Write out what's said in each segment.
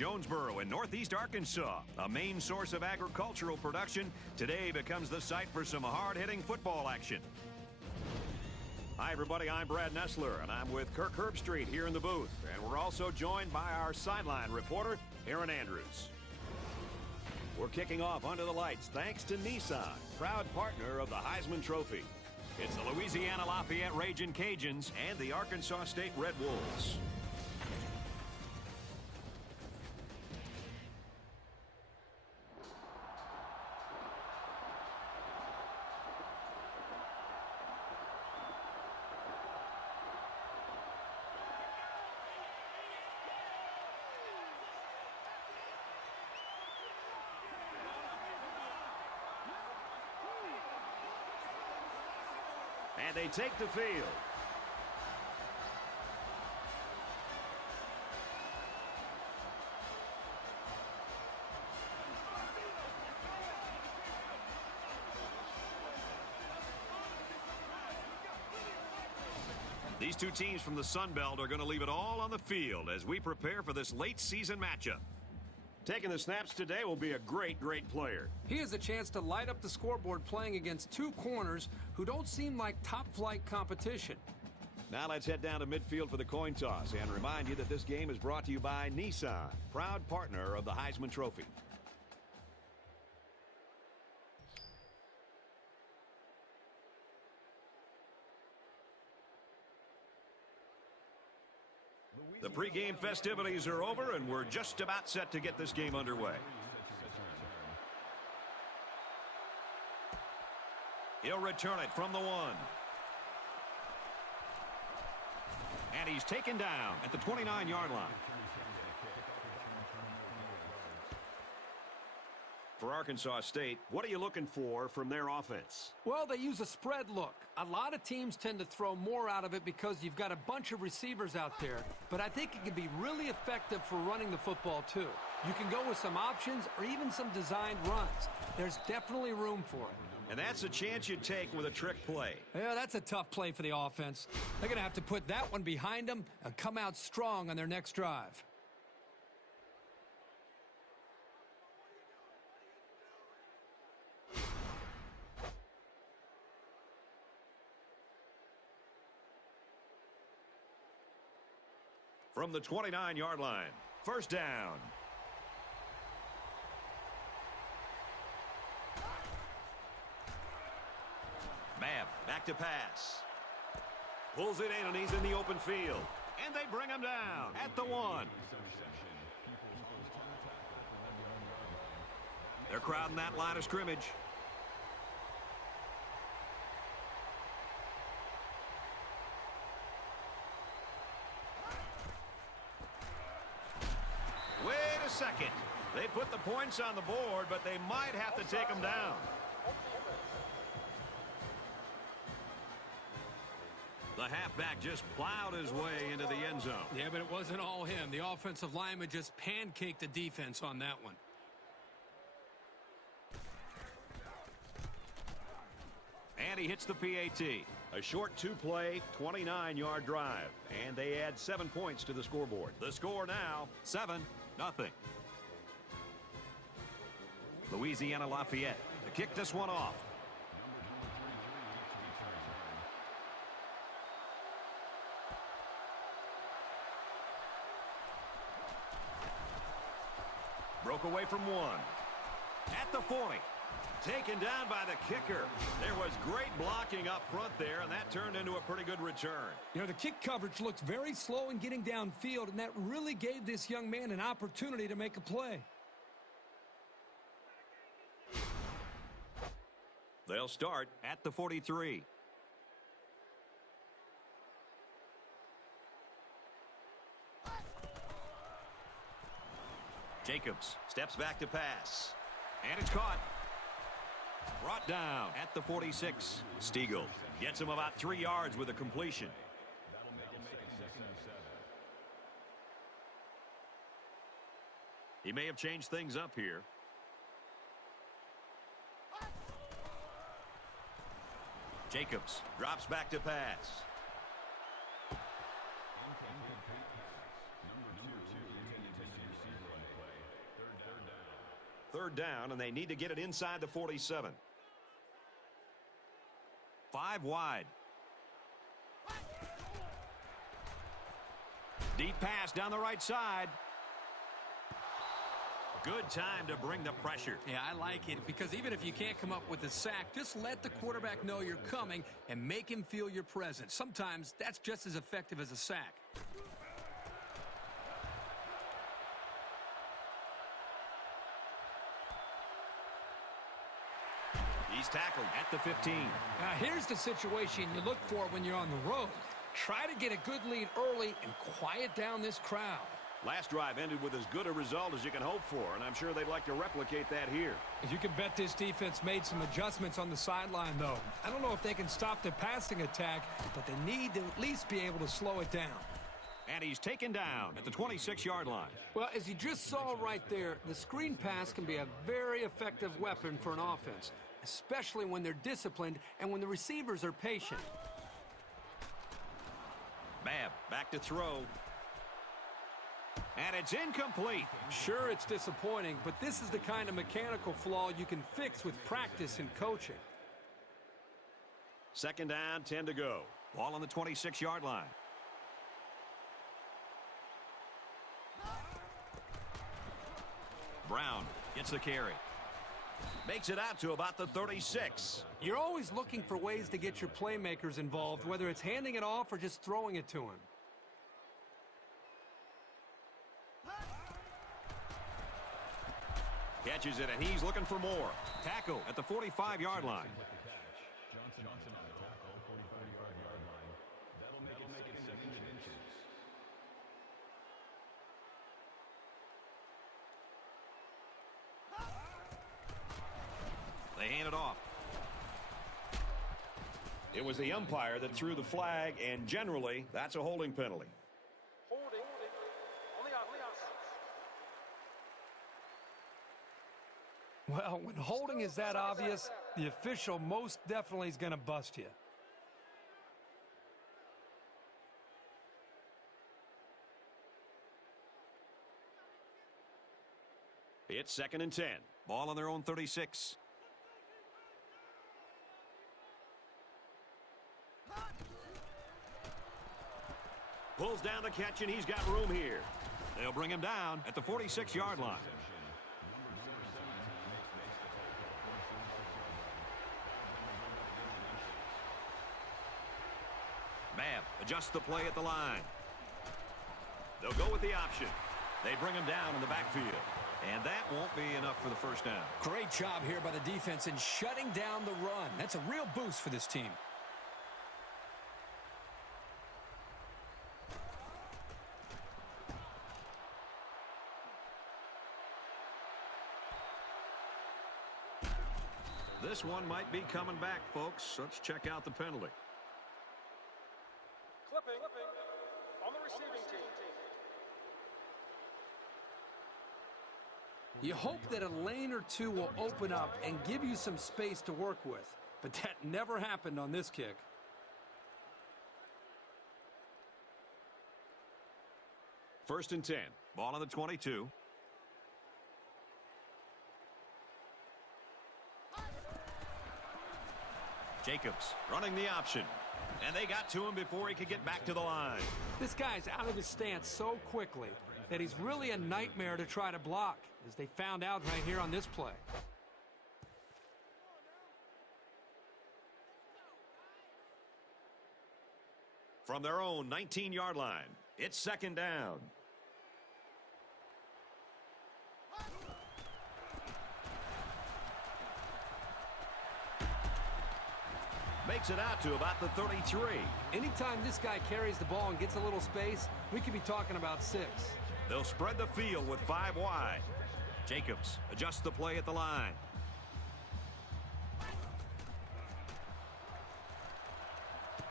Jonesboro in northeast Arkansas, a main source of agricultural production, today becomes the site for some hard-hitting football action. Hi, everybody. I'm Brad Nessler, and I'm with Kirk Herbstreit here in the booth. And we're also joined by our sideline reporter, Aaron Andrews. We're kicking off under the lights thanks to Nissan, proud partner of the Heisman Trophy. It's the Louisiana Lafayette Ragin' Cajuns and the Arkansas State Red Wolves. And they take the field. These two teams from the Sun Belt are going to leave it all on the field as we prepare for this late season matchup. Taking the snaps today will be a great player. He has a chance to light up the scoreboard playing against two corners who don't seem like top-flight competition. Now let's head down to midfield for the coin toss and remind you that this game is brought to you by Nissan, proud partner of the Heisman Trophy. The pregame festivities are over, and we're just about set to get this game underway. He'll return it from the 1. And he's taken down at the 29-yard line. For Arkansas State, what are you looking for from their offense? Well, they use a spread look. A lot of teams tend to throw more out of it because you've got a bunch of receivers out there. But I think it can be really effective for running the football, too. You can go with some options or even some designed runs. There's definitely room for it. And that's a chance you take with a trick play. Yeah, that's a tough play for the offense. They're going to have to put that one behind them and come out strong on their next drive. From the 29-yard line, first down. Mapp back to pass. Pulls it in, and he's in the open field. And they bring him down at the 1. They're crowding that line of scrimmage. Wait a second. They put the points on the board, but they might have to take them down. The halfback just plowed his way into the end zone. Yeah, but it wasn't all him. The offensive lineman just pancaked the defense on that one. And he hits the PAT. A short 2-play, 29-yard drive. And they add 7 points to the scoreboard. The score now, 7-0. Louisiana Lafayette to kick this one off. Broke away from 1. At the 40. Taken down by the kicker. There was great blocking up front there, and that turned into a pretty good return. You know, the kick coverage looked very slow in getting downfield, and that really gave this young man an opportunity to make a play. They'll start at the 43. Jacobs steps back to pass. And it's caught. Brought down at the 46. Stiegel gets him about 3 yards with a completion. He may have changed things up here. Jacobs drops back to pass. third down, and they need to get it inside the 47. 5 wide. Deep pass down the right side. Good time to bring the pressure. Yeah, I like it because even if you can't come up with a sack, just let the quarterback know you're coming and make him feel your presence. Sometimes that's just as effective as a sack. He's tackled at the 15. Now, here's the situation you look for when you're on the road. Try to get a good lead early and quiet down this crowd. Last drive ended with as good a result as you can hope for, and I'm sure they'd like to replicate that here. You can bet this defense made some adjustments on the sideline, though. I don't know if they can stop the passing attack, but they need to at least be able to slow it down. And he's taken down at the 26-yard line. Well, as you just saw right there, the screen pass can be a very effective weapon for an offense, especially when they're disciplined and when the receivers are patient. Babb back to throw. And it's incomplete. Sure, it's disappointing, but this is the kind of mechanical flaw you can fix with practice and coaching. Second down, 10 to go. Ball on the 26-yard line. Brown gets the carry. Makes it out to about the 36. You're always looking for ways to get your playmakers involved, whether it's handing it off or just throwing it to him. Catches it, and he's looking for more. Tackle at the 45-yard line. Johnson on the tackle, 45-yard line. That'll make it 7 inches. They hand it off. It was the umpire that threw the flag, and generally, that's a holding penalty. Holding on the offense. Well, when holding is that obvious, the official most definitely is going to bust you. It's 2nd and 10. Ball on their own 36. Pulls down the catch, and he's got room here. They'll bring him down at the 46-yard line. Babb adjusts the play at the line. They'll go with the option. They bring him down in the backfield. And that won't be enough for the first down. Great job here by the defense in shutting down the run. That's a real boost for this team. This one might be coming back, folks. Let's check out the penalty. Clipping on the receiving team. You hope that a lane or two will open up and give you some space to work with. But that never happened on this kick. First and 10. Ball on the 22. Jacobs running the option. And they got to him before he could get back to the line. This guy's out of his stance so quickly that he's really a nightmare to try to block, as they found out right here on this play. From their own 19-yard line, it's second down. Makes it out to about the 33. Anytime this guy carries the ball and gets a little space, we could be talking about 6. They'll spread the field with 5 wide. Jacobs adjusts the play at the line.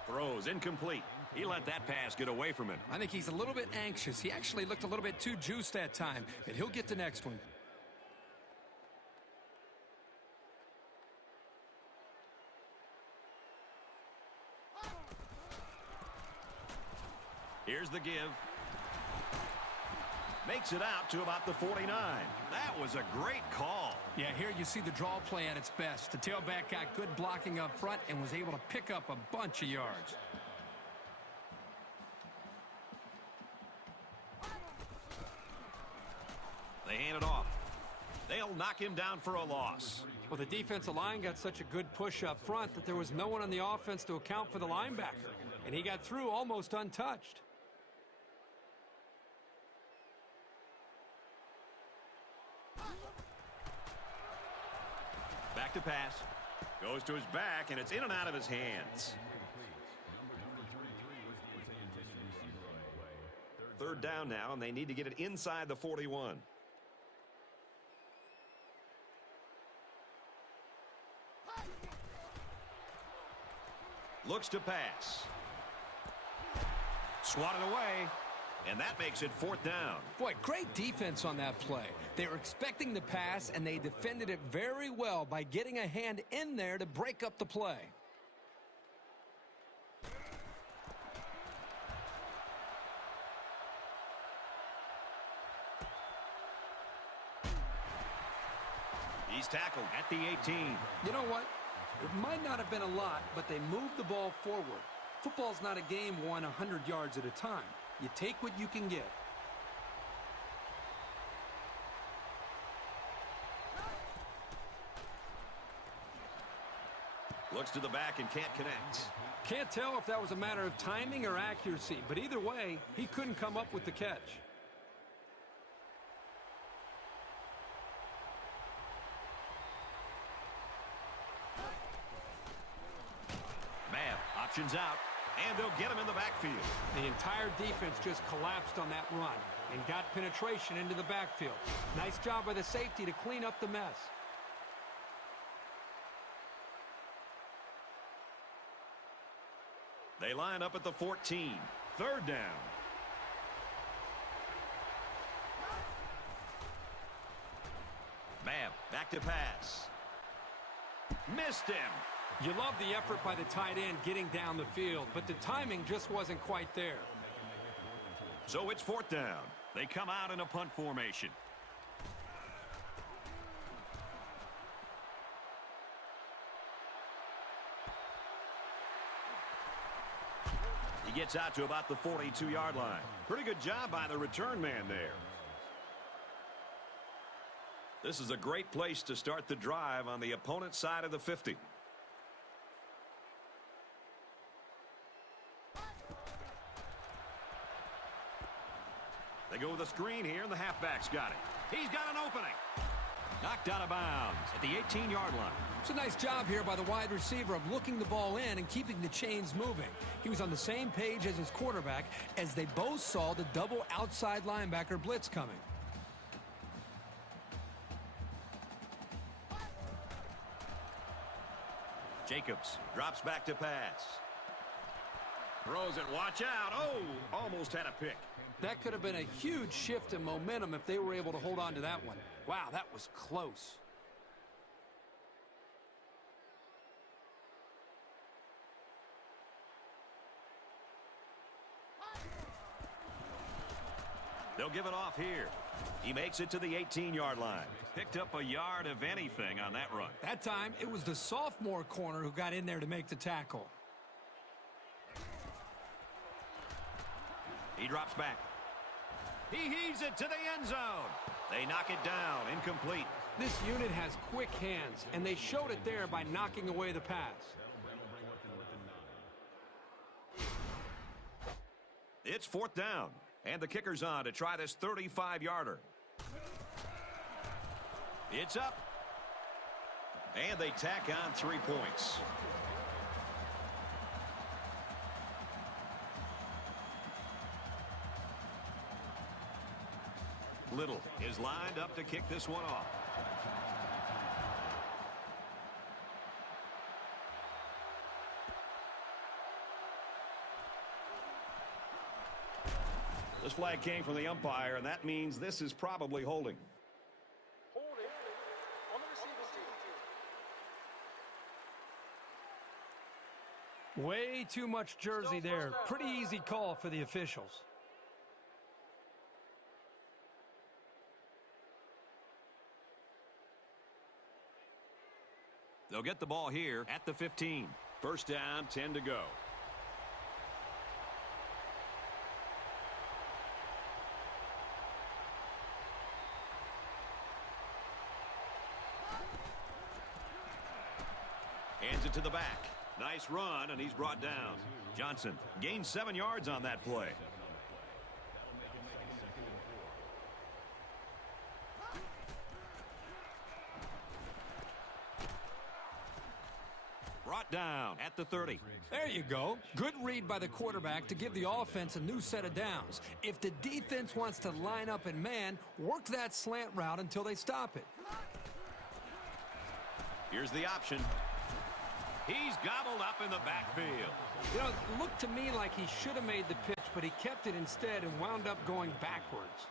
Throws incomplete. He let that pass get away from him. I think he's a little bit anxious. He actually looked a little bit too juiced that time, but he'll get the next one. Here's the give. Makes it out to about the 49. That was a great call. Yeah, here you see the draw play at its best. The tailback got good blocking up front and was able to pick up a bunch of yards. They hand it off. They'll knock him down for a loss. Well, the defensive line got such a good push up front that there was no one on the offense to account for the linebacker. And he got through almost untouched. Back to pass. Goes to his back, and it's in and out of his hands. Third down now, and they need to get it inside the 41. Looks to pass. Swatted away, and that makes it fourth down. Boy, great defense on that play. They were expecting the pass, and they defended it very well by getting a hand in there to break up the play. He's tackled at the 18. You know what? It might not have been a lot, but they moved the ball forward. Football's not a game won 100 yards at a time. You take what you can get. Looks to the back and can't connect. Can't tell if that was a matter of timing or accuracy, but either way, he couldn't come up with the catch. Options out, and they'll get him in the backfield. The entire defense just collapsed on that run and got penetration into the backfield. Nice job by the safety to clean up the mess. They line up at the 14. Third down. Bam, back to pass. Missed him. You love the effort by the tight end getting down the field, but the timing just wasn't quite there. So it's fourth down. They come out in a punt formation. He gets out to about the 42-yard line. Pretty good job by the return man there. This is a great place to start the drive on the opponent's side of the 50. They go with a screen here, and the halfback's got it. He's got an opening. Knocked out of bounds at the 18-yard line. It's a nice job here by the wide receiver of looking the ball in and keeping the chains moving. He was on the same page as his quarterback as they both saw the double outside linebacker blitz coming. Jacobs drops back to pass. Throws it, watch out. Oh, almost had a pick. That could have been a huge shift in momentum if they were able to hold on to that one. Wow, that was close. They'll give it off here. He makes it to the 18-yard line. Picked up a yard of anything on that run. That time, it was the sophomore corner who got in there to make the tackle. He drops back. He heaves it to the end zone. They knock it down, incomplete. This unit has quick hands, and they showed it there by knocking away the pass. It's fourth down, and the kicker's on to try this 35-yarder. It's up, and they tack on 3 points. Little is lined up to kick this one off. This flag came from the umpire, and that means this is probably holding. Holding on the receiving team. Way too much jersey there. Pretty easy call for the officials. They'll get the ball here at the 15. First down, 10 to go. Hands it to the back. Nice run, and he's brought down. Johnson gained 7 yards on that play. Brought down at the 30. There you go. Good read by the quarterback to give the offense a new set of downs. If the defense wants to line up in man, work that slant route until they stop it. Here's the option. He's gobbled up in the backfield. You know, it looked to me like he should have made the pitch, but he kept it instead and wound up going backwards.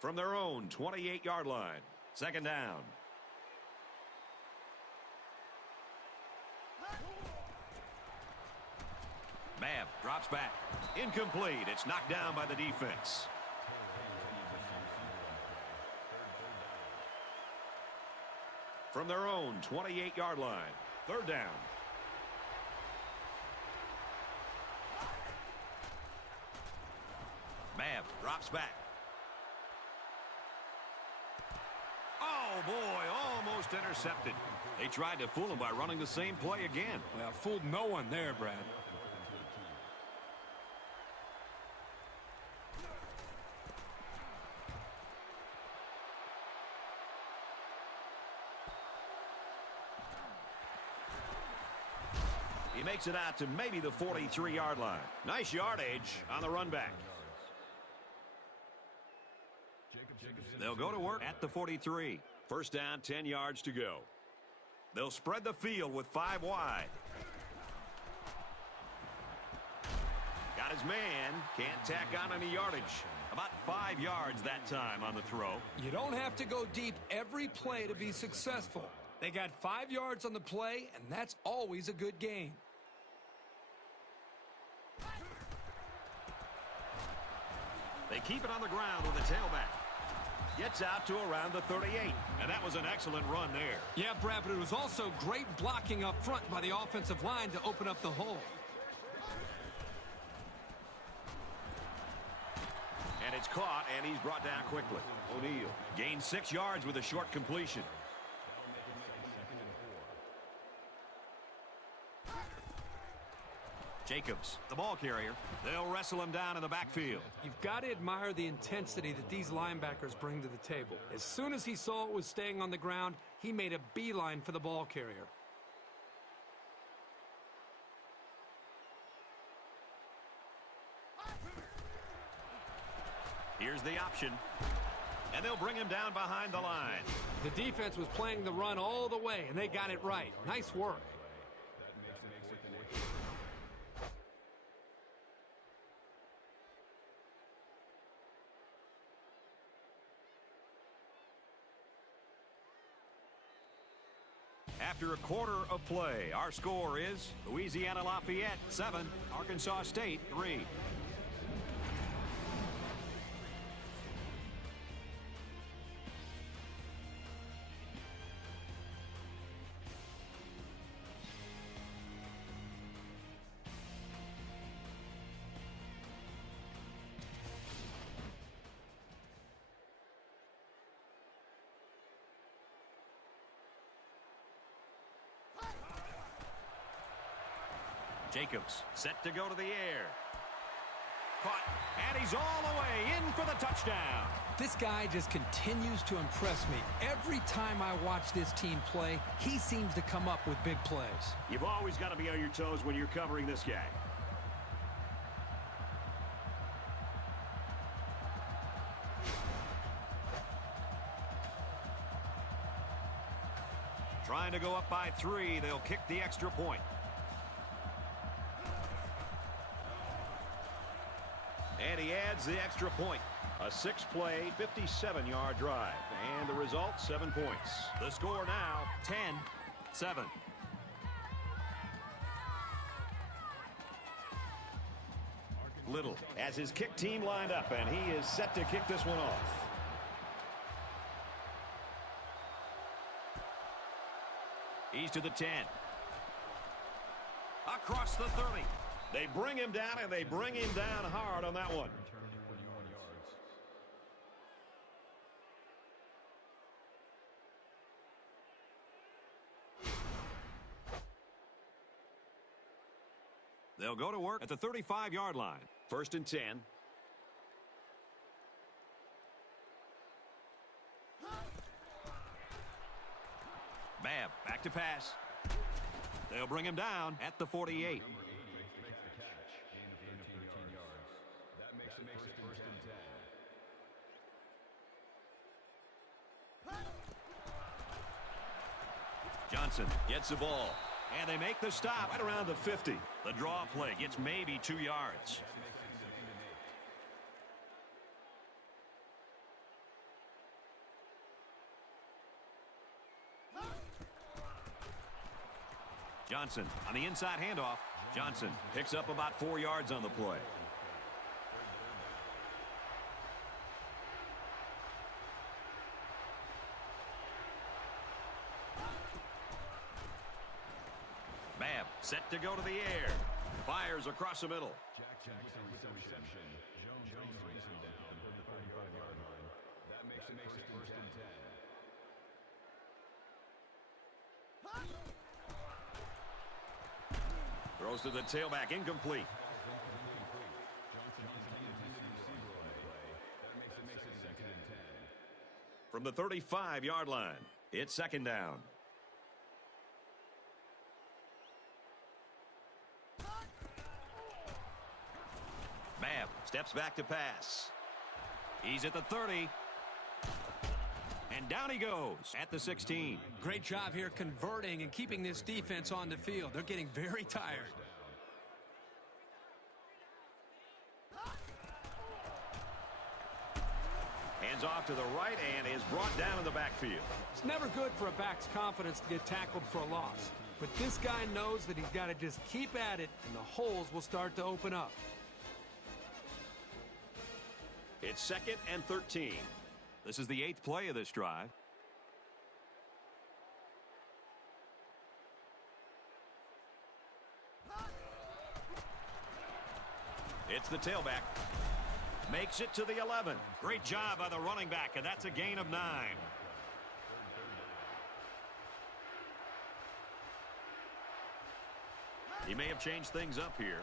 From their own 28-yard line. Second down. Babb drops back. Incomplete. It's knocked down by the defense. From their own 28-yard line. Third down. Babb drops back. Oh, boy, almost intercepted. They tried to fool him by running the same play again. Well, fooled no one there, Brad. He makes it out to maybe the 43-yard line. Nice yardage on the run back. They'll go to work at the 43. First down, 10 yards to go. They'll spread the field with 5 wide. Got his man. Can't tack on any yardage. About 5 yards that time on the throw. You don't have to go deep every play to be successful. They got 5 yards on the play, and that's always a good gain. They keep it on the ground with a tailback. Gets out to around the 38. And that was an excellent run there. Yeah, Brad, but it was also great blocking up front by the offensive line to open up the hole. And it's caught, and he's brought down quickly. O'Neal gained 6 yards with a short completion. Jacobs, the ball carrier. They'll wrestle him down in the backfield. You've got to admire the intensity that these linebackers bring to the table. As soon as he saw it was staying on the ground, he made a beeline for the ball carrier. Here's the option. And they'll bring him down behind the line. The defense was playing the run all the way, and they got it right. Nice work. After a quarter of play, our score is Louisiana Lafayette 7, Arkansas State 3. Jacobs set to go to the air. Caught, and he's all the way in for the touchdown. This guy just continues to impress me. Every time I watch this team play, he seems to come up with big plays. You've always got to be on your toes when you're covering this guy. Trying to go up by 3. They'll kick the extra point. And he adds the extra point. A 6-play, 57-yard drive. And the result, 7 points. The score now, 10-7. Little as his kick team lined up, and he is set to kick this one off. He's to the 10. Across the 30. They bring him down, and they bring him down hard on that one. They'll go to work at the 35-yard line. 1st and 10. Babb back to pass. They'll bring him down at the 48. Johnson gets the ball. And they make the stop right around the 50. The draw play gets maybe 2 yards. Johnson on the inside handoff. Johnson picks up about 4 yards on the play. Babb set to go to the air. Fires across the middle. Jackson with the reception. Jones brings him down at the 35-yard line. That makes it 1st and 10. Throws to the tailback, incomplete. From the 35-yard line, it's 2nd down. Babb steps back to pass. He's at the 30. And down he goes at the 16. Great job here converting and keeping this defense on the field. They're getting very tired. Hands off to the right and is brought down in the backfield. It's never good for a back's confidence to get tackled for a loss. But this guy knows that he's got to just keep at it, and the holes will start to open up. It's 2nd and 13. This is the 8th play of this drive. It's the tailback. Makes it to the 11. Great job by the running back, and that's a gain of 9. He may have changed things up here.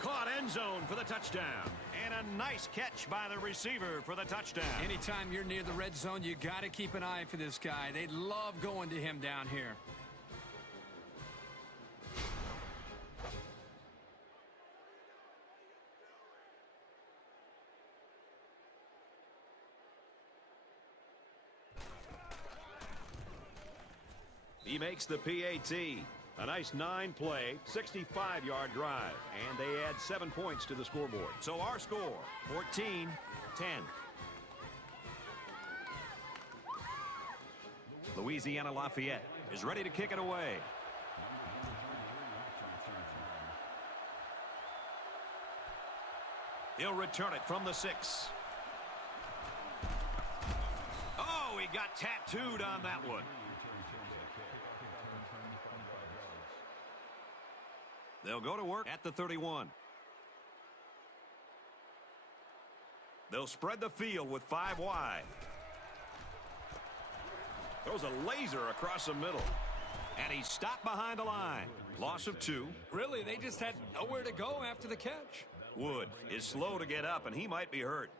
Caught end zone for the touchdown. And a nice catch by the receiver for the touchdown. Anytime you're near the red zone, you got to keep an eye for this guy. They love going to him down here. He makes the PAT. A nice 9-play, 65-yard drive. And they add 7 points to the scoreboard. So our score, 14-10. Louisiana Lafayette is ready to kick it away. He'll return it from the 6. Oh, he got tattooed on that one. They'll go to work at the 31. They'll spread the field with 5 wide. Throws a laser across the middle. And he's stopped behind the line. Loss of 2. Really, they just had nowhere to go after the catch. Wood is slow to get up, and he might be hurt.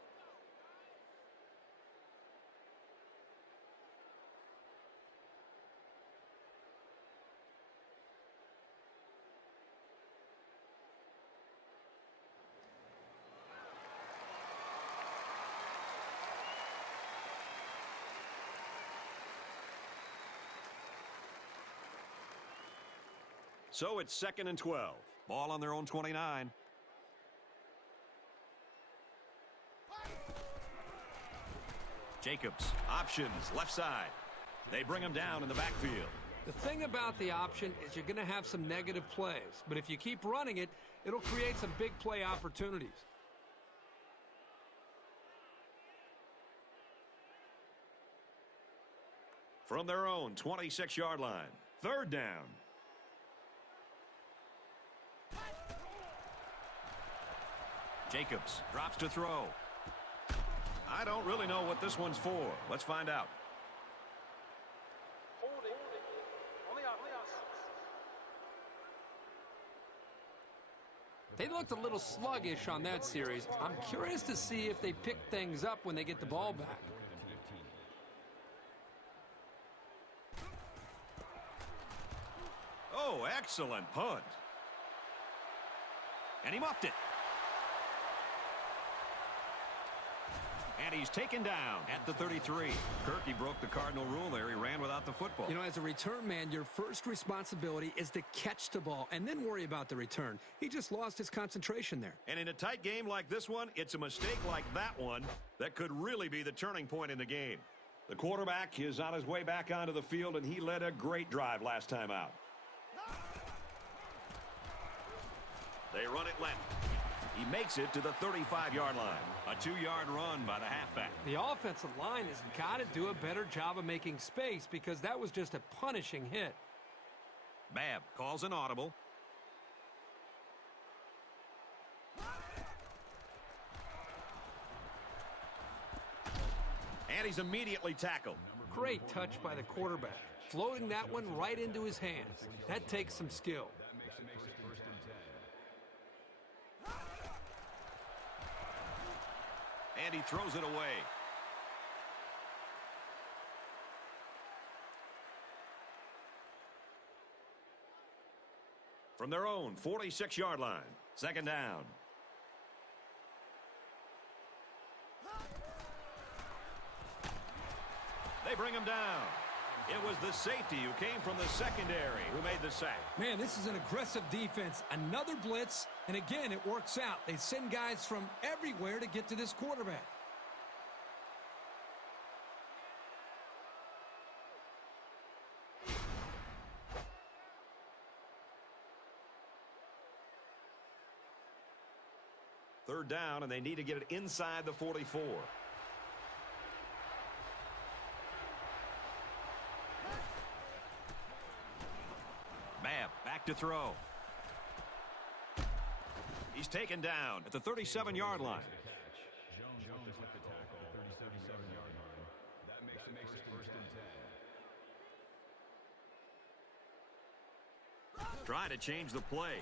So it's 2nd and 12. Ball on their own 29. Jacobs, options, left side. They bring him down in the backfield. The thing about the option is you're going to have some negative plays, but if you keep running it, it'll create some big play opportunities. From their own 26-yard line, 3rd down. Jacobs drops to throw. I don't really know what this one's for. Let's find out. Holding on the outside. They looked a little sluggish on that series. I'm curious to see if they pick things up when they get the ball back. Oh, excellent punt. And he muffed it. And he's taken down at the 33. Kirk, broke the Cardinal rule there. He ran without the football. You know, as a return man, your first responsibility is to catch the ball and then worry about the return. He just lost his concentration there. And in a tight game like this one, it's a mistake like that one that could really be the turning point in the game. The quarterback is on his way back onto the field, and he led a great drive last time out. They run it left. He makes it to the 35-yard line. A 2-yard run by the halfback. The offensive line has got to do a better job of making space because that was just a punishing hit. Babb calls an audible. And he's immediately tackled. Great touch by the quarterback. Floating that one right into his hands. That takes some skill. That makes it 1st and 10. And he throws it away. From their own 46-yard line, 2nd down. They bring him down. It was the safety who came from the secondary who made the sack. Man, this is an aggressive defense. Another blitz, and again, it works out. They send guys from everywhere to get to this quarterback. Third down, and they need to get it inside the 44. Babb back to throw. He's taken down at the 37-yard line. Jones with the tackle, 37-yard line. That makes it 1st and 10. Trying to change the play.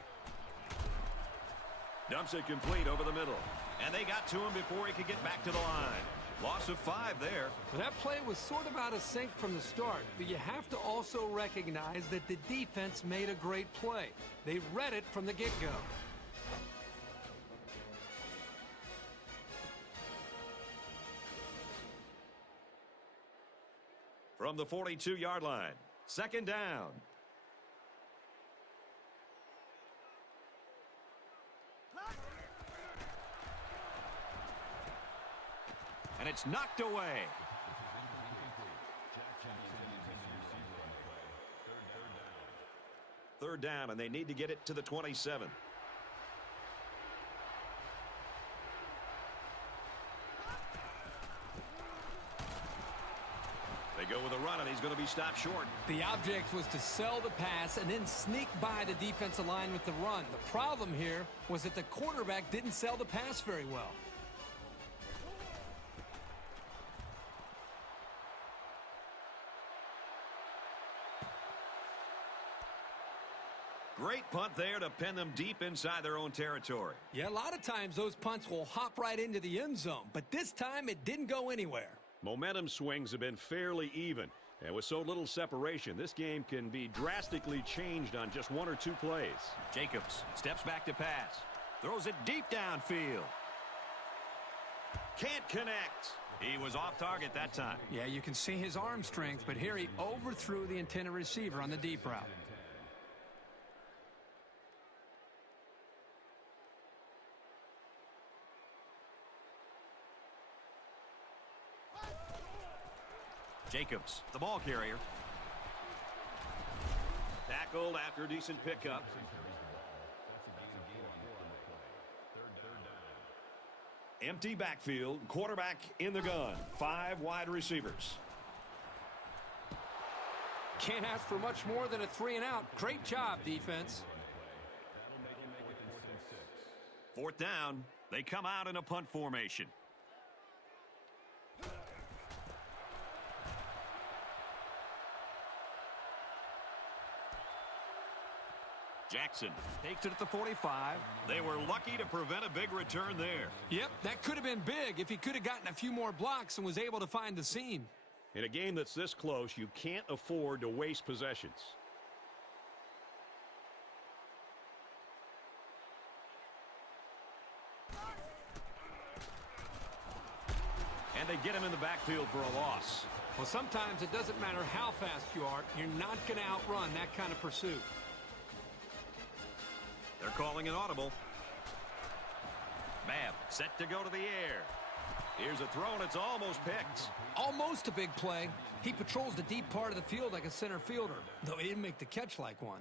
Dumps it complete over the middle. And they got to him before he could get back to the line. Loss of 5 there. Well, that play was sort of out of sync from the start, but you have to also recognize that the defense made a great play. They read it from the get-go. From the 42-yard line, 2nd down. And it's knocked away. Third down, and they need to get it to the 27. They go with a run, and he's going to be stopped short. The object was to sell the pass and then sneak by the defensive line with the run. The problem here was that the quarterback didn't sell the pass very well. Great punt there to pin them deep inside their own territory. Yeah, a lot of times those punts will hop right into the end zone, but this time it didn't go anywhere. Momentum swings have been fairly even, and with so little separation, this game can be drastically changed on just 1 or 2 plays. Jacobs steps back to pass. Throws it deep downfield. Can't connect. He was off target that time. Yeah, you can see his arm strength, but here he overthrew the intended receiver on the deep route. Jacobs, the ball carrier. Tackled after a decent pickup. Empty backfield, quarterback in the gun. 5 wide receivers. Can't ask for much more than a 3-and-out. Great job, defense. 4th down. They come out in a punt formation. Jackson takes it at the 45. They were lucky to prevent a big return there. Yep, that could have been big if he could have gotten a few more blocks and was able to find the seam. In a game that's this close, you can't afford to waste possessions. And they get him in the backfield for a loss. Well, sometimes it doesn't matter how fast you are. You're not going to outrun that kind of pursuit. They're calling an audible. Babb set to go to the air. Here's a throw, and it's almost picked. Almost a big play. He patrols the deep part of the field like a center fielder, though he didn't make the catch like one.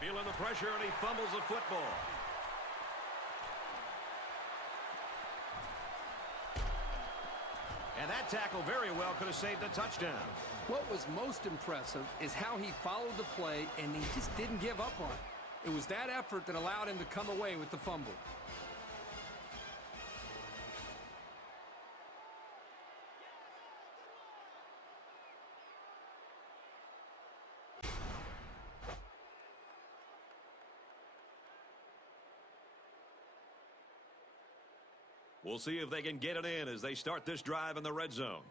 Feeling the pressure, and he fumbles the football. And that tackle very well could have saved a touchdown. What was most impressive is how he followed the play, and he just didn't give up on it. It was that effort that allowed him to come away with the fumble. We'll see if they can get it in as they start this drive in the red zone.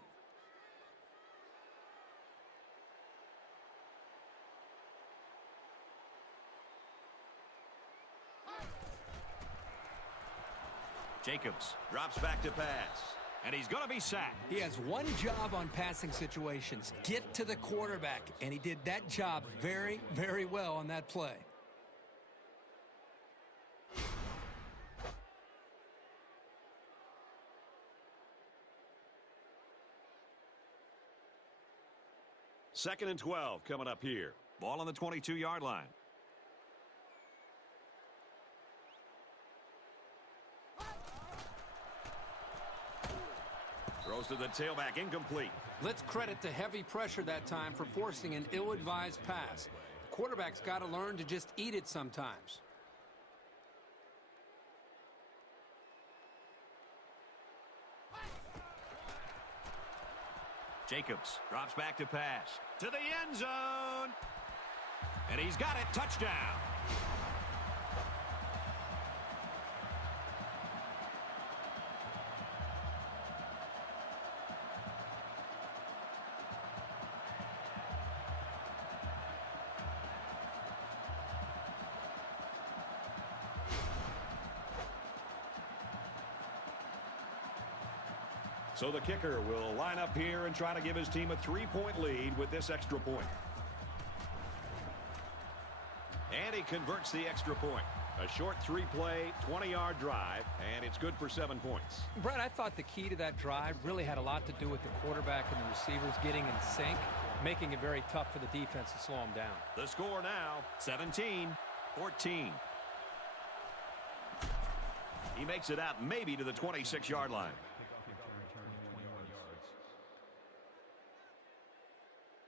Jacobs drops back to pass, and he's going to be sacked. He has one job on passing situations, get to the quarterback, and he did that job very, very well on that play. Second and 12 coming up here. Ball on the 22-yard line. Throws to the tailback, incomplete. Let's credit the heavy pressure that time for forcing an ill-advised pass. The quarterback's got to learn to just eat it sometimes. Jacobs drops back to pass. To the end zone. And he's got it. Touchdown. So the kicker will line up here and try to give his team a 3-point lead with this extra point. And he converts the extra point. A short 3-play, 20-yard drive, and it's good for 7 points. Brett, I thought the key to that drive really had a lot to do with the quarterback and the receivers getting in sync, making it very tough for the defense to slow him down. The score now, 17-14. He makes it out maybe to the 26-yard line.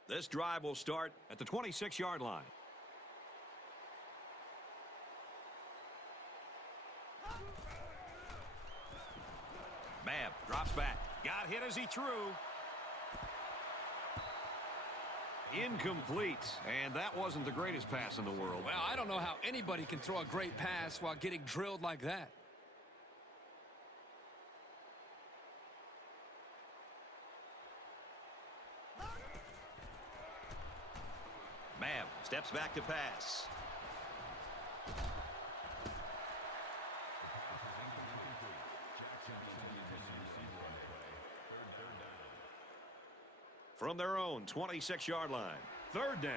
This drive will start at the 26-yard line. Babb drops back. Got hit as he threw. Incomplete. And that wasn't the greatest pass in the world. Well, I don't know how anybody can throw a great pass while getting drilled like that. Babb steps back to pass. From their own 26-yard line. Third down.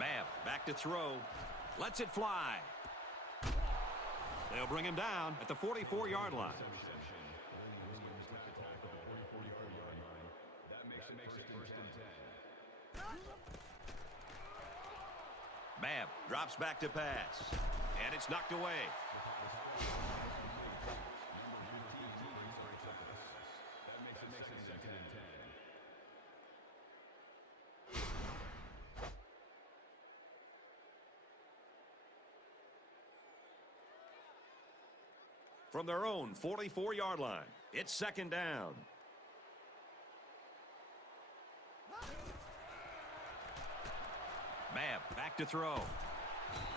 Babb back to throw. Lets it fly. They'll bring him down at the 44-yard line. That makes it first and 10. Babb drops back to pass. And it's knocked away. That makes it second and 10. From their own 44-yard line, it's second down. Babb back to throw.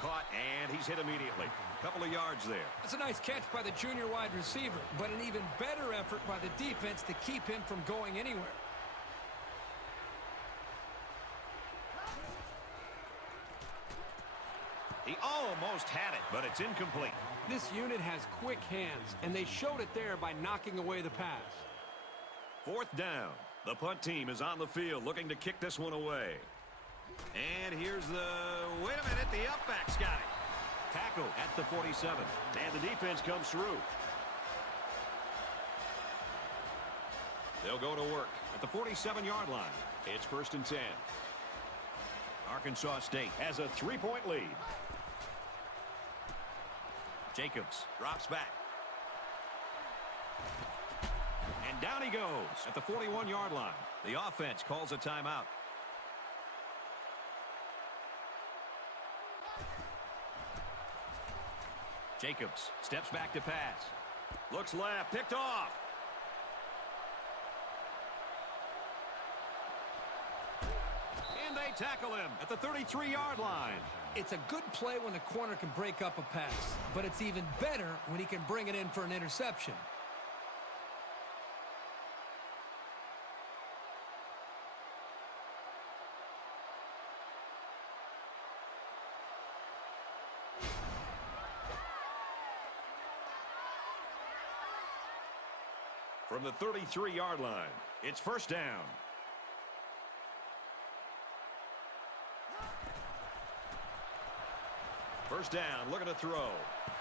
Caught, and he's hit immediately. Couple of yards there. That's a nice catch by the junior wide receiver, but an even better effort by the defense to keep him from going anywhere. He almost had it, but it's incomplete. This unit has quick hands, and they showed it there by knocking away the pass. Fourth down. The punt team is on the field looking to kick this one away. And here's wait a minute, the upback's got it. Tackle at the 47. And the defense comes through. They'll go to work at the 47-yard line. It's first and 10. Arkansas State has a 3-point lead. Jacobs drops back. And down he goes at the 41-yard line. The offense calls a timeout. Jacobs steps back to pass. Looks left, picked off. And they tackle him at the 33-yard line. It's a good play when the corner can break up a pass, but it's even better when he can bring it in for an interception. From the 33-yard line, it's first down. First down, looking to throw.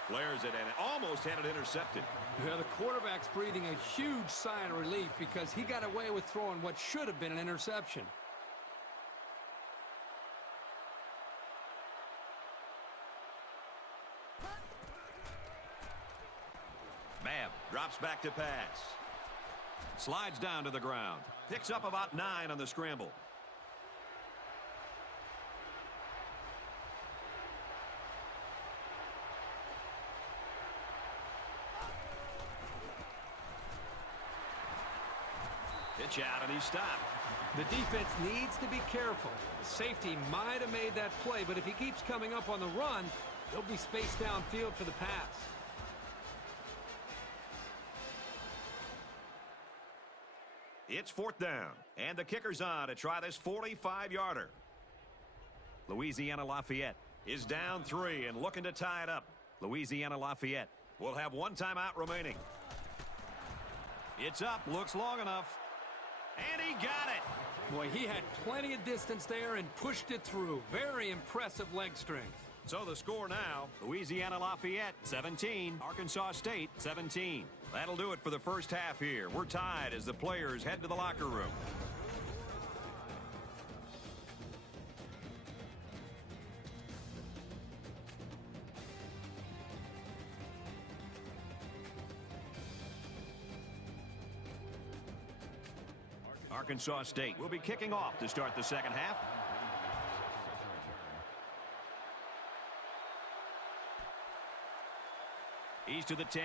Flares it and almost had it intercepted. Yeah, the quarterback's breathing a huge sigh of relief because he got away with throwing what should have been an interception. Babb drops back to pass. Slides down to the ground. Picks up about 9 on the scramble. Pitch out and he stopped. The defense needs to be careful. The safety might have made that play, but if he keeps coming up on the run, they'll be spaced downfield for the pass. It's fourth down, and the kicker's on to try this 45-yarder. Louisiana Lafayette is down 3 and looking to tie it up. Louisiana Lafayette will have one timeout remaining. It's up, looks long enough, and he got it. Boy, he had plenty of distance there and pushed it through. Very impressive leg strength. So the score now, Louisiana Lafayette 17, Arkansas State 17. That'll do it for the first half here. We're tied as the players head to the locker room. Arkansas State will be kicking off to start the second half. He's to the 10.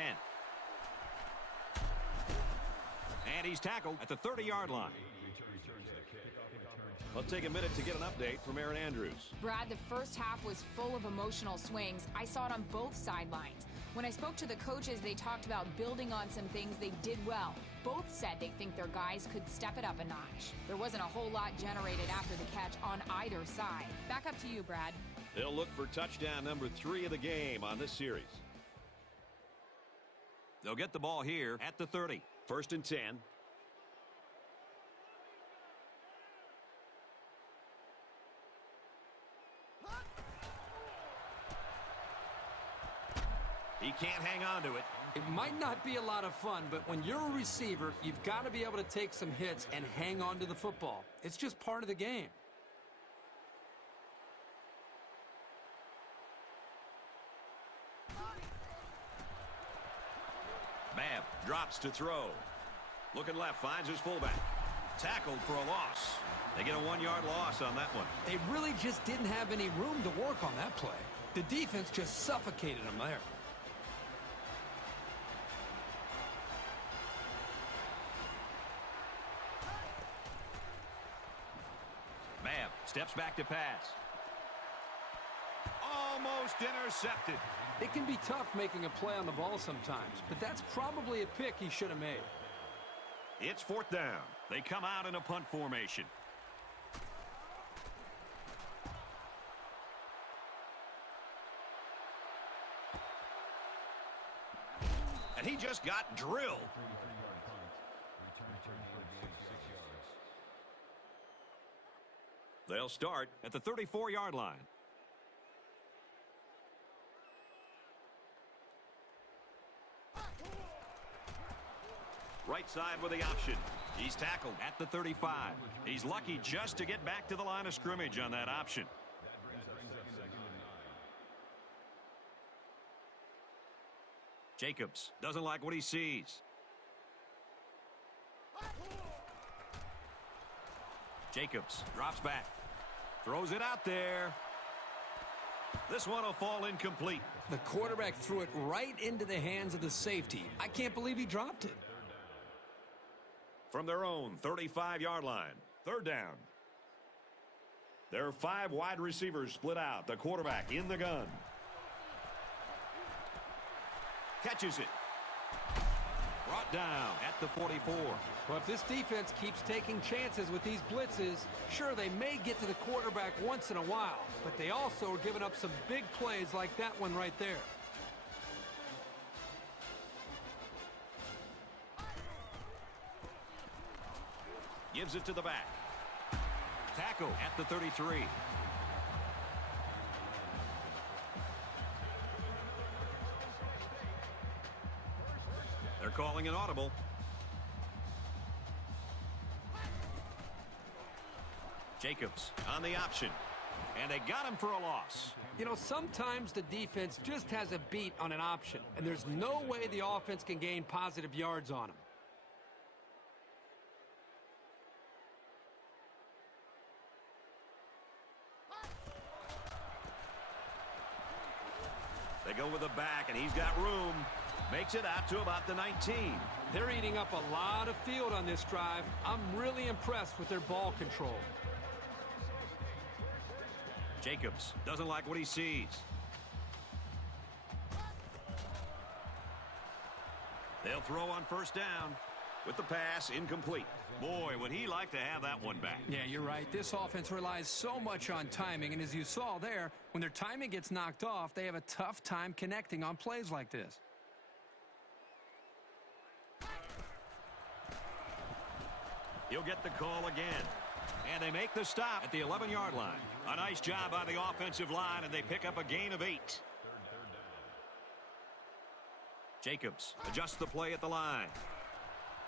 And he's tackled at the 30-yard line. Let's take a minute to get an update from Erin Andrews. Brad, the first half was full of emotional swings. I saw it on both sidelines. When I spoke to the coaches, they talked about building on some things they did well. Both said they think their guys could step it up a notch. There wasn't a whole lot generated after the catch on either side. Back up to you, Brad. They'll look for touchdown number 3 of the game on this series. They'll get the ball here at the 30. First and 10. He can't hang on to it. It might not be a lot of fun, but when you're a receiver, you've got to be able to take some hits and hang on to the football. It's just part of the game. Babb drops to throw. Looking left, finds his fullback. Tackled for a loss. They get a 1-yard loss on that one. They really just didn't have any room to work on that play. The defense just suffocated them there. Babb steps back to pass. Almost intercepted. It can be tough making a play on the ball sometimes, but that's probably a pick he should have made. It's 4th down. They come out in a punt formation. And he just got drilled. They'll start at the 34-yard line. Right side with the option. He's tackled at the 35. He's lucky just to get back to the line of scrimmage on that option. Jacobs doesn't like what he sees. Jacobs drops back. Throws it out there. This one will fall incomplete. The quarterback threw it right into the hands of the safety. I can't believe he dropped it. From their own 35-yard line. 3rd down. There are 5 wide receivers split out. The quarterback in the gun. Catches it. Brought down at the 44. Well, if this defense keeps taking chances with these blitzes, sure, they may get to the quarterback once in a while, but they also are giving up some big plays like that one right there. Gives it to the back. Tackle at the 33. They're calling an audible. Jacobs on the option. And they got him for a loss. You know, sometimes the defense just has a beat on an option, and there's no way the offense can gain positive yards on him. They go with the back, and he's got room. Makes it out to about the 19. They're eating up a lot of field on this drive. I'm really impressed with their ball control. Jacobs doesn't like what he sees. They'll throw on 1st down with the pass incomplete. Boy, would he like to have that one back. Yeah, you're right. This offense relies so much on timing, and as you saw there, when their timing gets knocked off, they have a tough time connecting on plays like this. He'll get the call again. And they make the stop at the 11-yard line. A nice job by the offensive line, and they pick up a gain of 8. Jacobs adjusts the play at the line.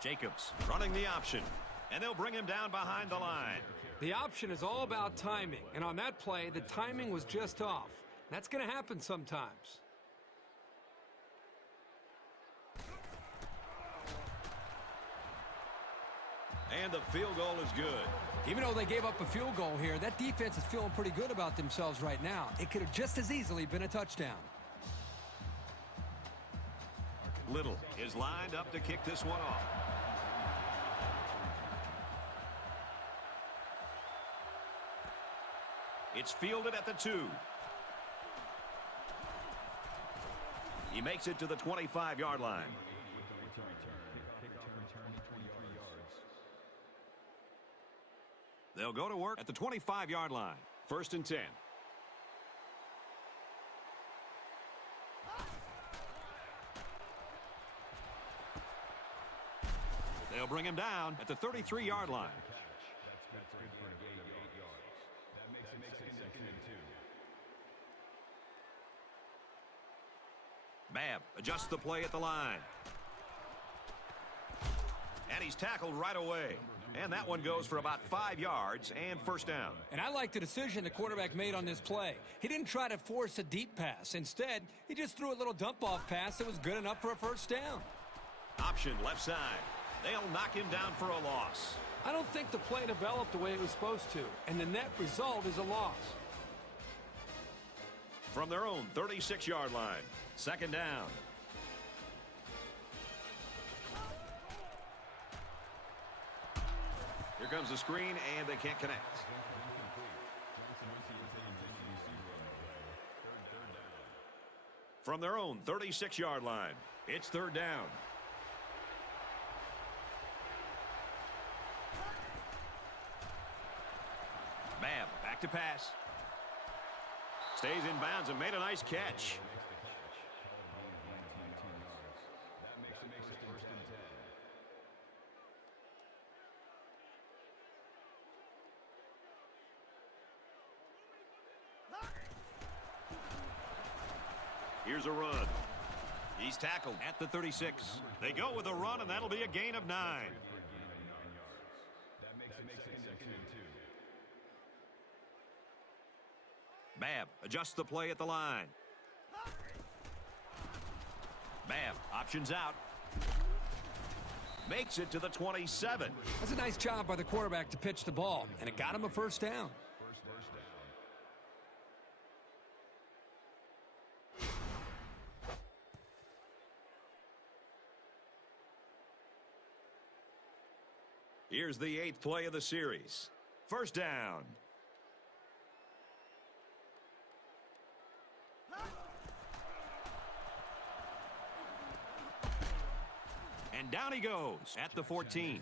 Jacobs running the option. And they'll bring him down behind the line. The option is all about timing, and on that play, the timing was just off. That's going to happen sometimes. And the field goal is good. Even though they gave up a field goal here, that defense is feeling pretty good about themselves right now. It could have just as easily been a touchdown. Little is lined up to kick this one off. It's fielded at the 2. He makes it to the 25-yard line. They'll go to work at the 25-yard line. 1st and 10. They'll bring him down at the 33-yard line. That's good for a gain of 8 yards. That makes it 2nd and 2. Babb adjusts the play at the line. And he's tackled right away. And that one goes for about 5 yards and first down. And I like the decision the quarterback made on this play. He didn't try to force a deep pass. Instead, he just threw a little dump-off pass that was good enough for a first down. Option left side. They'll knock him down for a loss. I don't think the play developed the way it was supposed to, and the net result is a loss. From their own 36-yard line, second down. Here comes the screen, and they can't connect. From their own 36-yard line, it's third down. Babb back to pass. Stays in bounds and made a nice catch. That makes it first and 10. Here's a run. He's tackled at the 36. They go with a run, and that'll be a gain of 9. That makes it second and 2. Babb adjusts the play at the line. Babb options out. Makes it to the 27. That's a nice job by the quarterback to pitch the ball, and it got him a first down. First down. Here's the 8th play of the series. First down. And down he goes at the 14. Number 15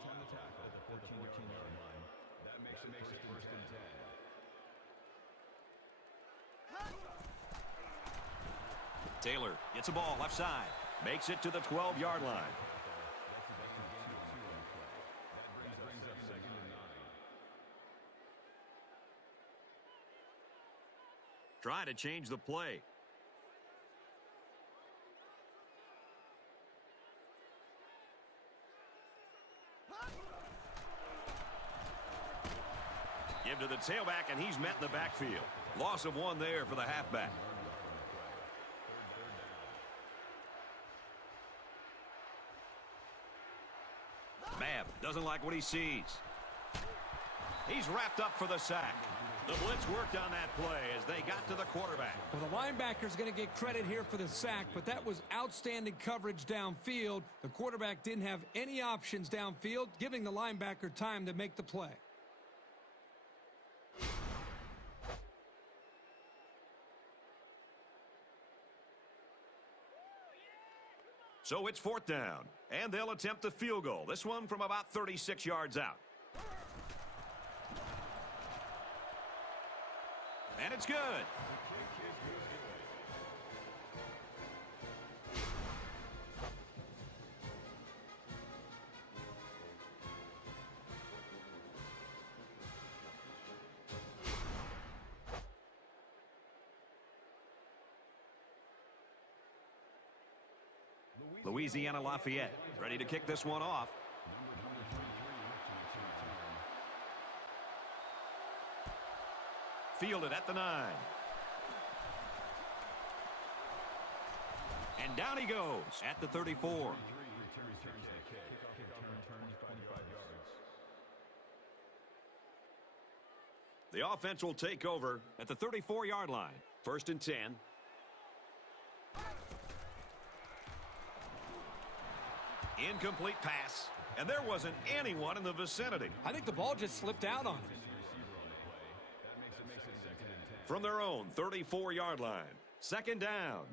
on the tackle at the 14-yard line. That makes it first and 10. Taylor gets a ball left side. Makes it to the 12-yard line. That brings up second and 9. Try to change the play. Give to the tailback, and he's met in the backfield. Loss of 1 there for the halfback. Babb doesn't like what he sees. He's wrapped up for the sack. The blitz worked on that play as they got to the quarterback. Well, the linebacker's going to get credit here for the sack, but that was outstanding coverage downfield. The quarterback didn't have any options downfield, giving the linebacker time to make the play. So it's fourth down, and they'll attempt the field goal. This one from about 36 yards out. And it's good. Louisiana Lafayette ready to kick this one off. Fielded at the 9. And down he goes at the 34. The offense will take over at the 34-yard line. First and 10. Incomplete pass. And there wasn't anyone in the vicinity. I think the ball just slipped out on him. From their own 34-yard line. Second down.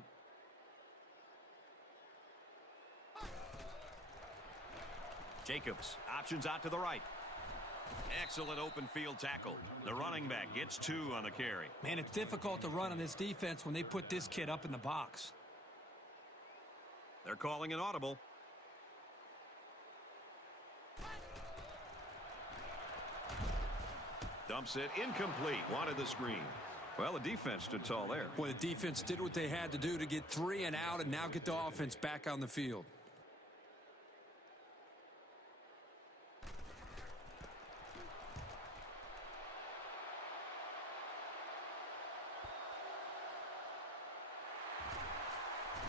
Jacobs options out to the right. Excellent open field tackle. The running back gets 2 on the carry. Man, it's difficult to run on this defense when they put this kid up in the box. They're calling an audible. Dumps it incomplete. Wanted the screen. Well, the defense stood tall there. Well, the defense did what they had to do to get 3 and out and now get the offense back on the field.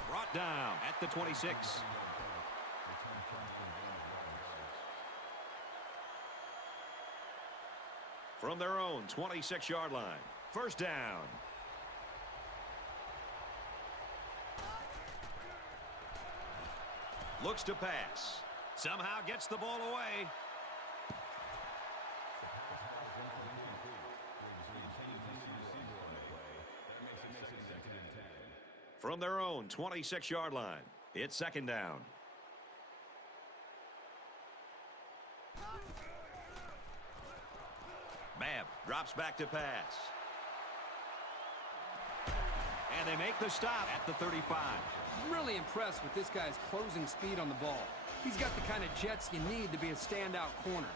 Brought down at the 26. From their own 26-yard line. First down. Looks to pass. Somehow gets the ball away. From their own 26-yard line, it's second down. Babb drops back to pass. And they make the stop at the 35. Really impressed with this guy's closing speed on the ball. He's got the kind of jets you need to be a standout corner.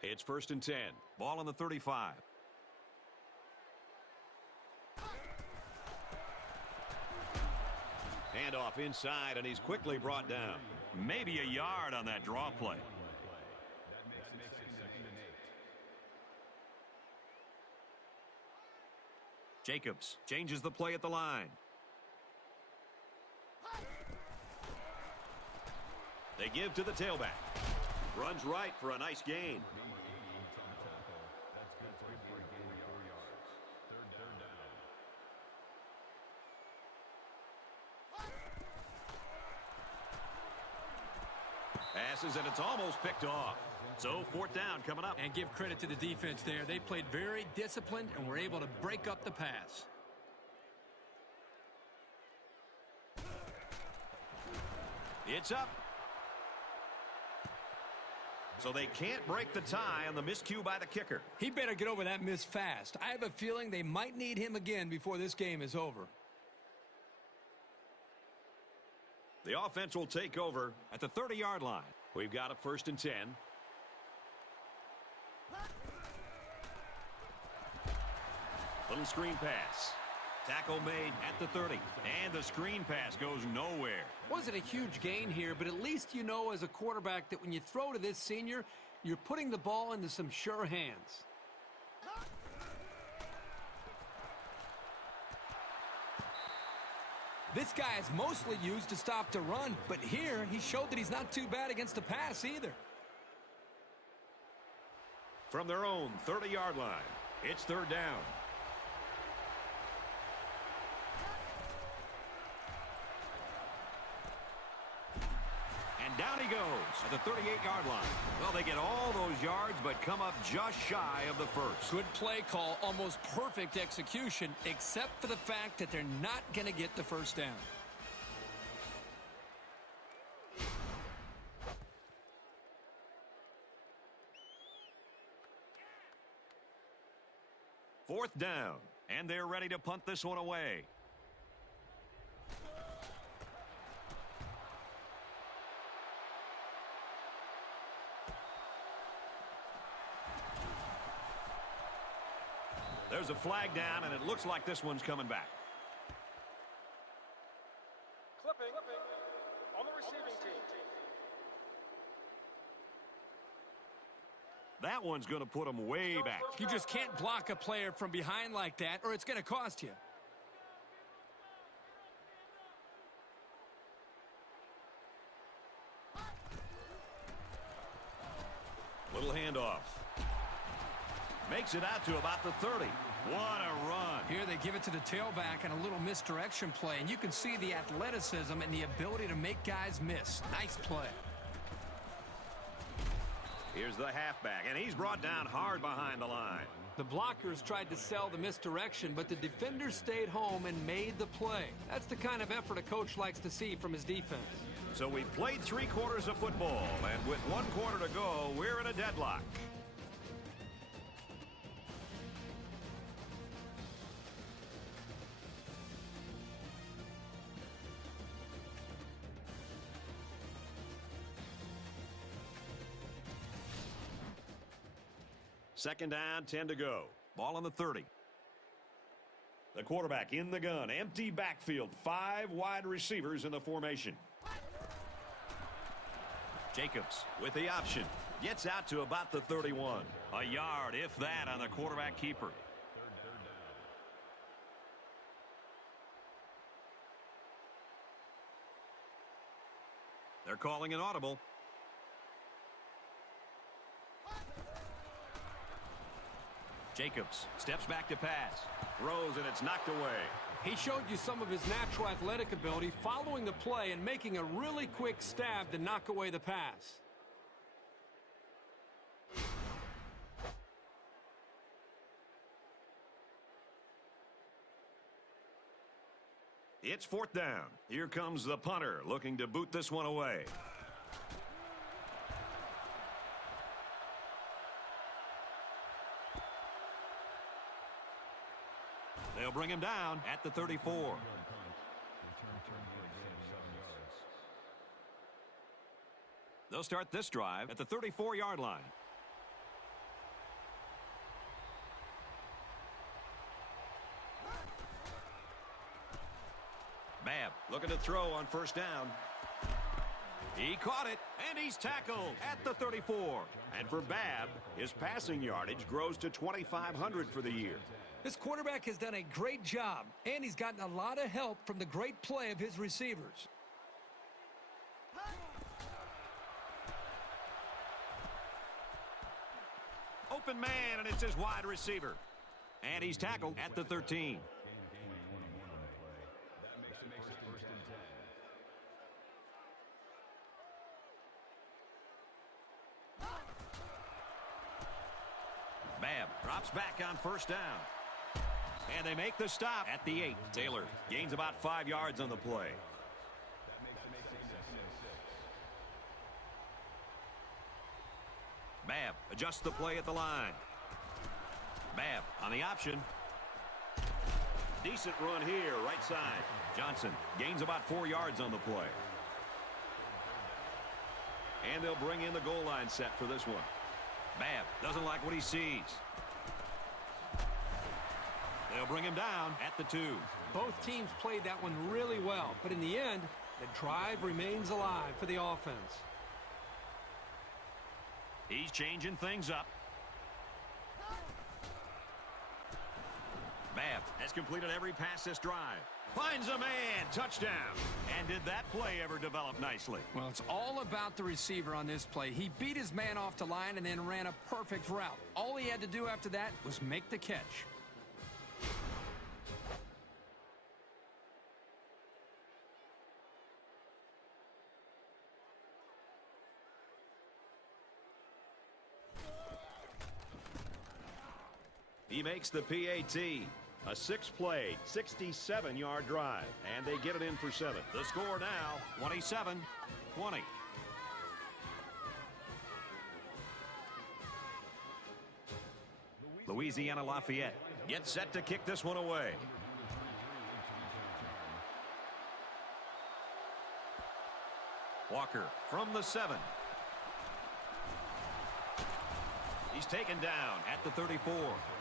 It's first and 10. Ball on the 35. Handoff inside, and he's quickly brought down. Maybe a yard on that draw play. Jacobs changes the play at the line. They give to the tailback. Runs right for a nice gain. Passes, and it's almost picked off. So fourth down coming up. And give credit to the defense there. They played very disciplined and were able to break up the pass. It's up. So they can't break the tie on the miscue by the kicker. He better get over that miss fast. I have a feeling they might need him again before this game is over. The offense will take over at the 30-yard line. We've got a first and 10. Little screen pass. Tackle made at the 30. And the screen pass goes nowhere. Wasn't a huge gain here, but at least you know as a quarterback that when you throw to this senior, you're putting the ball into some sure hands. This guy is mostly used to stop the run, but here he showed that he's not too bad against the pass either. From their own 30-yard line, it's third down. And down he goes at the 38-yard line. Well, they get all those yards, but come up just shy of the first. Good play call, almost perfect execution, except for the fact that they're not going to get the first down. Fourth down, and they're ready to punt this one away. There's a flag down, and it looks like this one's coming back. Clipping on the receiving team. That one's going to put them way back. You just can't block a player from behind like that, or it's going to cost you. Little handoff. Makes it out to about the 30. What a run. Here they give it to the tailback and a little misdirection play, and you can see the athleticism and the ability to make guys miss. Nice play. Here's the halfback, and he's brought down hard behind the line. The blockers tried to sell the misdirection, but the defenders stayed home and made the play. That's the kind of effort a coach likes to see from his defense. So we've played 3 quarters of football, and with 1 quarter to go, we're in a deadlock. Second down, 10 to go. Ball on the 30. The quarterback in the gun. Empty backfield. 5 wide receivers in the formation. Jacobs with the option. Gets out to about the 31. A yard, if that, on the quarterback keeper. They're calling an audible. Jacobs steps back to pass. Throws, and it's knocked away. He showed you some of his natural athletic ability following the play and making a really quick stab to knock away the pass. It's 4th down. Here comes the punter looking to boot this one away. They'll bring him down at the 34. They'll start this drive at the 34-yard line. Babb looking to throw on 1st down. He caught it, and he's tackled at the 34. And for Babb, his passing yardage grows to 2,500 for the year. This quarterback has done a great job, and he's gotten a lot of help from the great play of his receivers. Open man, and it's his wide receiver. And he's tackled at the 13. Babb drops back on 1st down. And they make the stop at the 8. Taylor gains about 5 yards on the play. Babb adjusts the play at the line. Babb on the option. Decent run here, right side. Johnson gains about 4 yards on the play. And they'll bring in the goal line set for this one. Babb doesn't like what he sees. They'll bring him down at the 2. Both teams played that one really well, but in the end, the drive remains alive for the offense. He's changing things up. Babb has completed every pass this drive. Finds a man. Touchdown. And did that play ever develop nicely? Well, it's all about the receiver on this play. He beat his man off the line and then ran a perfect route. All he had to do after that was make the catch. He makes the PAT. A 6-play, 67-yard drive, and they get it in for 7. The score now, 27-20. Louisiana Lafayette gets set to kick this one away. Walker from the 7. He's taken down at the 34.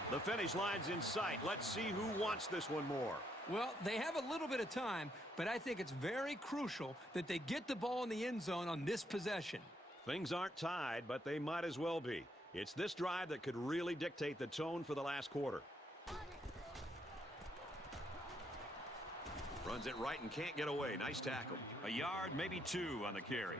The finish line's in sight. Let's see who wants this one more. Well, they have a little bit of time, but I think it's very crucial that they get the ball in the end zone on this possession. Things aren't tied, but they might as well be. It's this drive that could really dictate the tone for the last quarter. Runs it right and can't get away. Nice tackle. A yard, maybe 2 on the carry.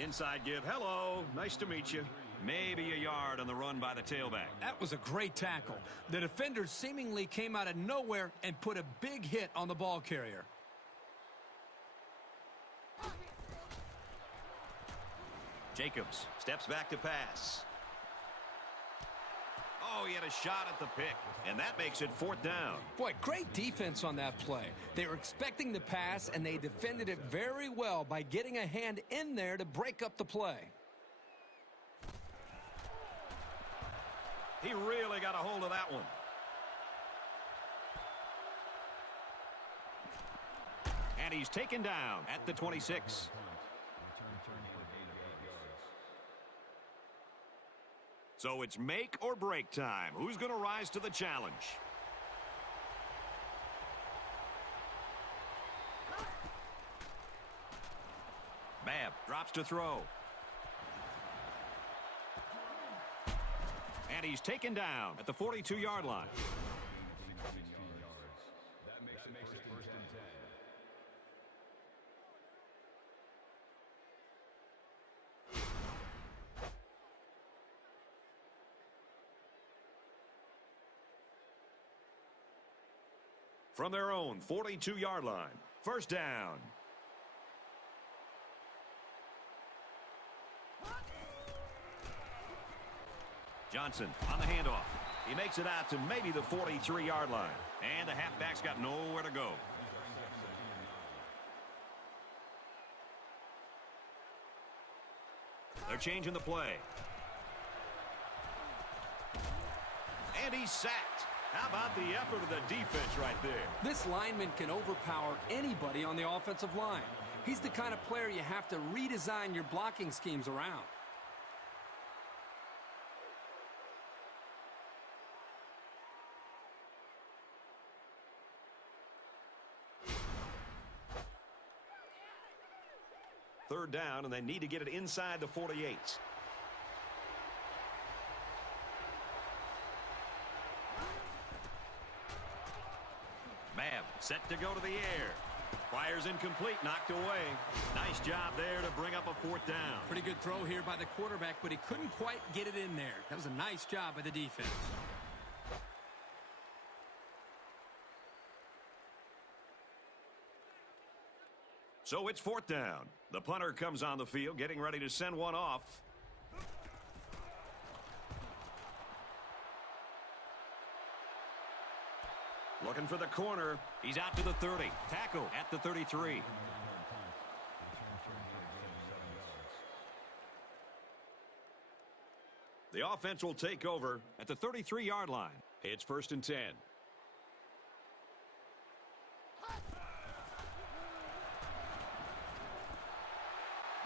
Inside give. Hello. Nice to meet you. Maybe a yard on the run by the tailback. That was a great tackle. The defender seemingly came out of nowhere and put a big hit on the ball carrier. Jacobs steps back to pass. Oh, he had a shot at the pick, and that makes it 4th down. Boy, great defense on that play. They were expecting the pass, and they defended it very well by getting a hand in there to break up the play. He really got a hold of that one. And he's taken down at the 26. So it's make or break time. Who's going to rise to the challenge? Babb drops to throw. And he's taken down at the 42-yard line. That makes it 1st and 10. From their own 42-yard line. 1st down. Johnson on the handoff. He makes it out to maybe the 43-yard line. And the halfback's got nowhere to go. They're changing the play. And he's sacked. How about the effort of the defense right there? This lineman can overpower anybody on the offensive line. He's the kind of player you have to redesign your blocking schemes around. Third down, and they need to get it inside the 48. Babb set to go to the air. Fires incomplete, knocked away. Nice job there to bring up a 4th down. Pretty good throw here by the quarterback, but he couldn't quite get it in there. That was a nice job by the defense. So it's 4th down. The punter comes on the field, getting ready to send one off. Looking for the corner. He's out to the 30. Tackle at the 33. The offense will take over at the 33-yard line. It's 1st and 10.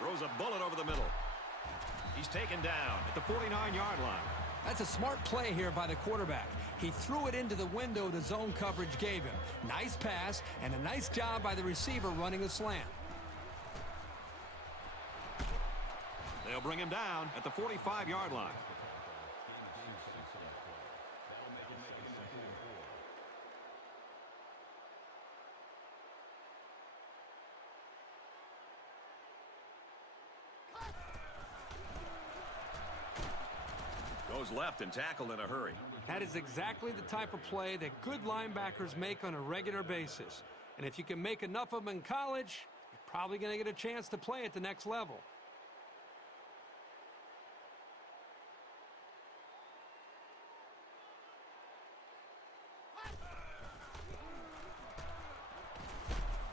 Throws a bullet over the middle. He's taken down at the 49-yard line. That's a smart play here by the quarterback. He threw it into the window the zone coverage gave him. Nice pass and a nice job by the receiver running the slant. They'll bring him down at the 45-yard line. Goes left and tackled in a hurry. That is exactly the type of play that good linebackers make on a regular basis. And if you can make enough of them in college, you're probably going to get a chance to play at the next level.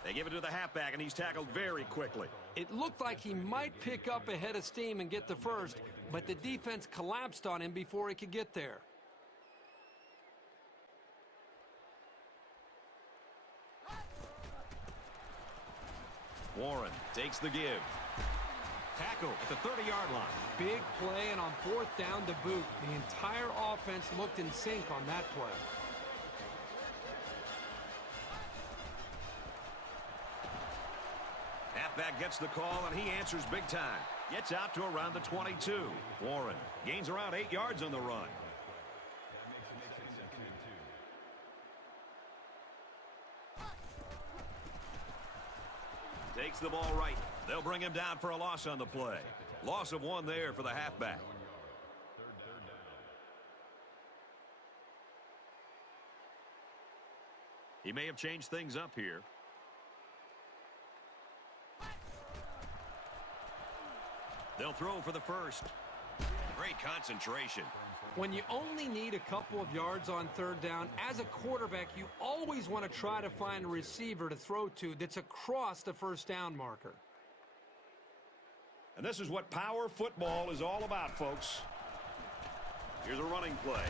They give it to the halfback, and he's tackled very quickly. It looked like he might pick up a head of steam and get the first, but the defense collapsed on him before he could get there. Warren takes the give. Tackle at the 30-yard line. Big play, and on 4th down to boot. The entire offense looked in sync on that play. Halfback gets the call, and he answers big time. Gets out to around the 22. Warren gains around 8 yards on the run. Takes the ball right. They'll bring him down for a loss on the play. Loss of 1 there for the halfback. He may have changed things up here. They'll throw for the first. Great concentration. When you only need a couple of yards on third down, as a quarterback, you always want to try to find a receiver to throw to that's across the first down marker. And this is what power football is all about, folks. Here's a running play.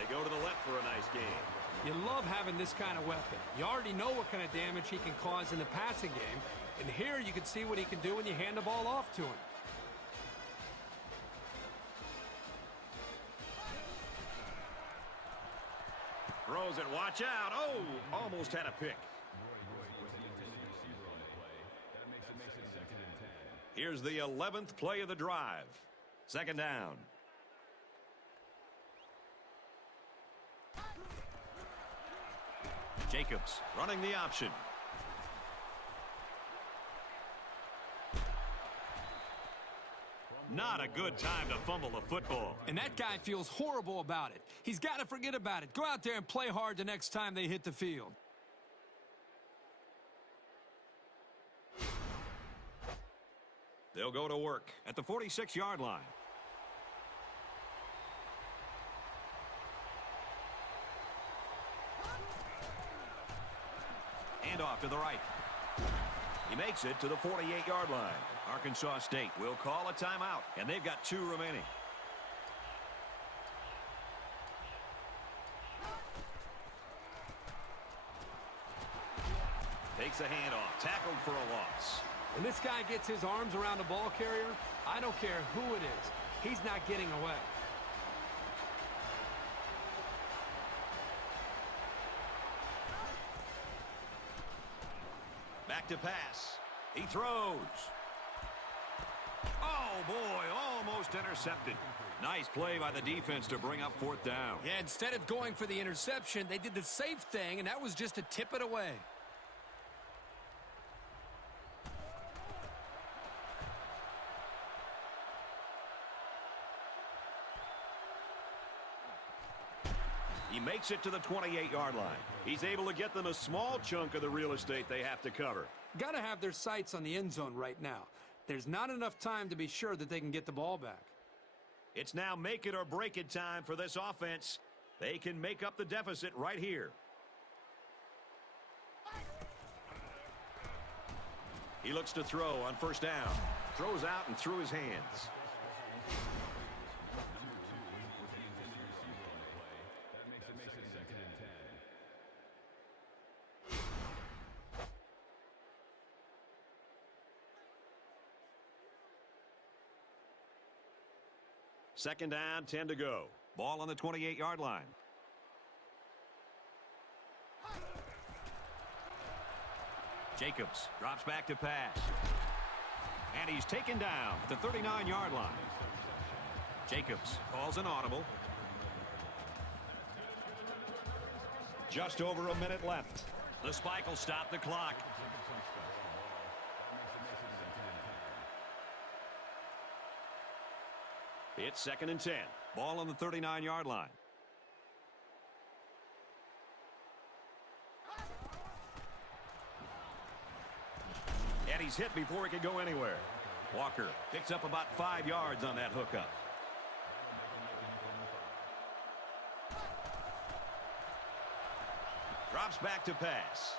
They go to the left for a nice game. You love having this kind of weapon. You already know what kind of damage he can cause in the passing game. And here you can see what he can do when you hand the ball off to him. Throws it, watch out. Oh, almost had a pick. Here's the 11th play of the drive. Second down. Jacobs running the option. Not a good time to fumble the football. And that guy feels horrible about it. He's got to forget about it. Go out there and play hard the next time they hit the field. They'll go to work at the 46-yard line. And off to the right. He makes it to the 48-yard line. Arkansas State will call a timeout, and they've got 2 remaining. Takes a handoff, tackled for a loss. When this guy gets his arms around the ball carrier, I don't care who it is. He's not getting away. Back to pass. He throws. Oh, boy, almost intercepted. Nice play by the defense to bring up 4th down. Yeah, instead of going for the interception, they did the safe thing, and that was just to tip it away. He makes it to the 28-yard line. He's able to get them a small chunk of the real estate they have to cover. Got to have their sights on the end zone right now. There's not enough time to be sure that they can get the ball back. It's now make it or break it time for this offense. They can make up the deficit right here. He looks to throw on 1st down. Throws out and through his hands. Second down, 10 to go. Ball on the 28-yard line. Jacobs drops back to pass. And he's taken down at the 39-yard line. Jacobs calls an audible. Just over a minute left. The spike will stop the clock. It's 2nd and 10. Ball on the 39-yard line. And he's hit before he could go anywhere. Walker picks up about 5 yards on that hookup. Drops back to pass.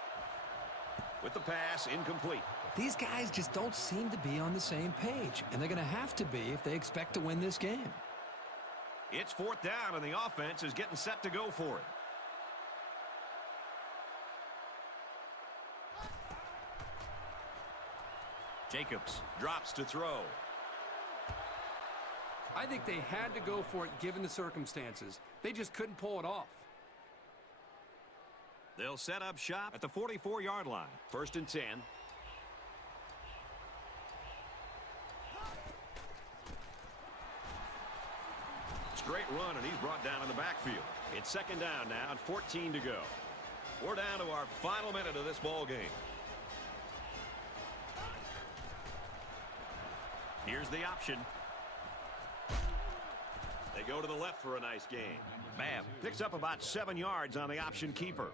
With the pass incomplete. These guys just don't seem to be on the same page, and they're going to have to be if they expect to win this game. It's 4th down, and the offense is getting set to go for it. Jacobs drops to throw. I think they had to go for it given the circumstances. They just couldn't pull it off. They'll set up shop at the 44-yard line. 1st and 10. Straight run, and he's brought down in the backfield. It's 2nd down now and 14 to go. We're down to our final minute of this ball game. Here's the option. They go to the left for a nice game. Bam. Picks up about 7 yards on the option keeper.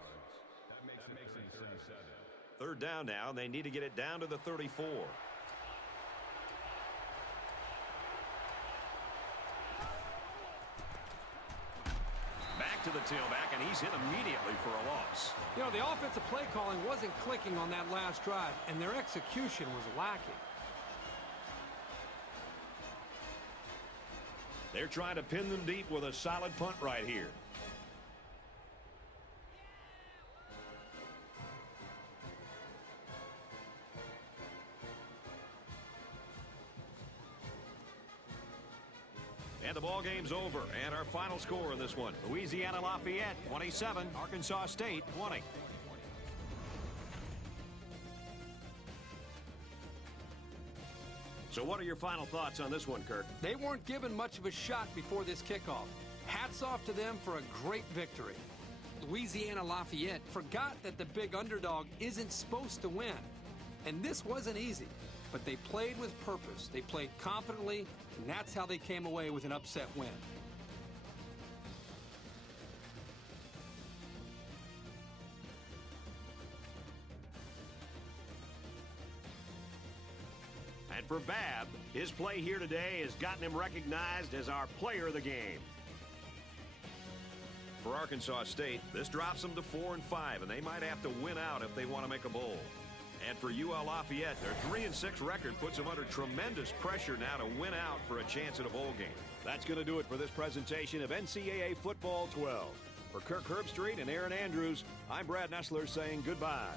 3rd down now, and they need to get it down to the 34. to the tailback, and he's hit immediately for a loss. You know, the offensive play calling wasn't clicking on that last drive, and their execution was lacking. They're trying to pin them deep with a solid punt right here. And the ball game's over. And our final score in this one: Louisiana Lafayette 27, Arkansas State 20. So what are your final thoughts on this one, Kirk? They weren't given much of a shot before this kickoff. Hats off to them for a great victory. Louisiana Lafayette forgot that the big underdog isn't supposed to win. And this wasn't easy, but they played with purpose. They played confidently, and that's how they came away with an upset win. And for Babb, his play here today has gotten him recognized as our player of the game. For Arkansas State, this drops them to 4-5, and they might have to win out if they want to make a bowl. And for UL Lafayette, their 3-6 record puts them under tremendous pressure now to win out for a chance at a bowl game. That's going to do it for this presentation of NCAA Football 12. For Kirk Herbstreit and Aaron Andrews, I'm Brad Nessler saying goodbye.